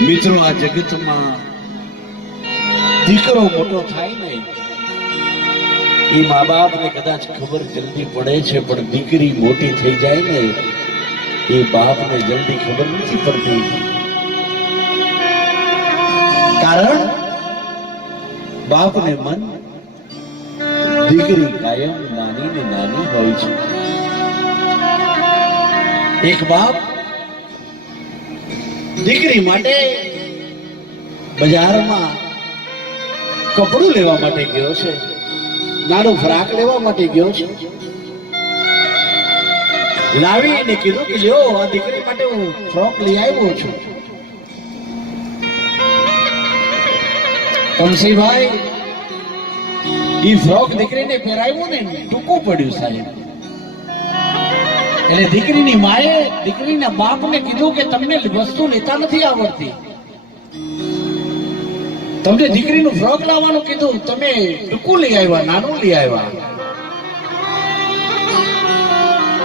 મિત્રો, આ જગતમાં દીકરો મોટો થાય ને, એ મા બાપને કદાચ ખબર જલ્દી પડે છે, પણ દીકરી મોટી થઈ જાય ને, એ બાપને જલ્દી ખબર નથી પડતી. કારણ, બાપને મન દીકરી કાયમ નાની ને નાની હોય છે. એક બાપ દીકરી માટે બજારમાં કપડું લેવા માટે ગયો છે. નાનું ફ્રાક લેવા માટે ગયો છે. લાવીને કીધું કે લ્યો આ દીકરી માટે હું ફ્રોક લઈ આવ્યો છું. કમસીભાઈ, ઈ ફ્રોક દીકરીને પહેરાવ્યું ને, ટૂંકું પડ્યું સાહેબ. એટલે દીકરીની માએ દીકરીના બાપને કીધું કે તમને વસ્તુ લેતા નથી આવડતી. તમને દીકરીનું ફ્રોક લાવવાનું કીધું, તમે ટૂંકું લઈ આવ્યા, નાનું લઈ આવ્યા.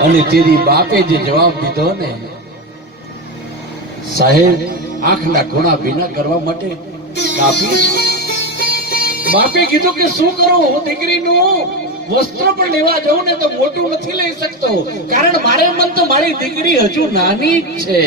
અને તેરી બાપે જે જવાબ દીધો ને, સાહેબ, આંખના ખૂણા ભીના કરવા માટે કાપી બાપે કીધું કે શું કરો દીકરીનું? વસ્ત્ર પણ લેવા જવું ને તો મોટું નથી લઈ શકતો. કારણ મારે મન તો મારી દીકરી હજુ નાની જ છે.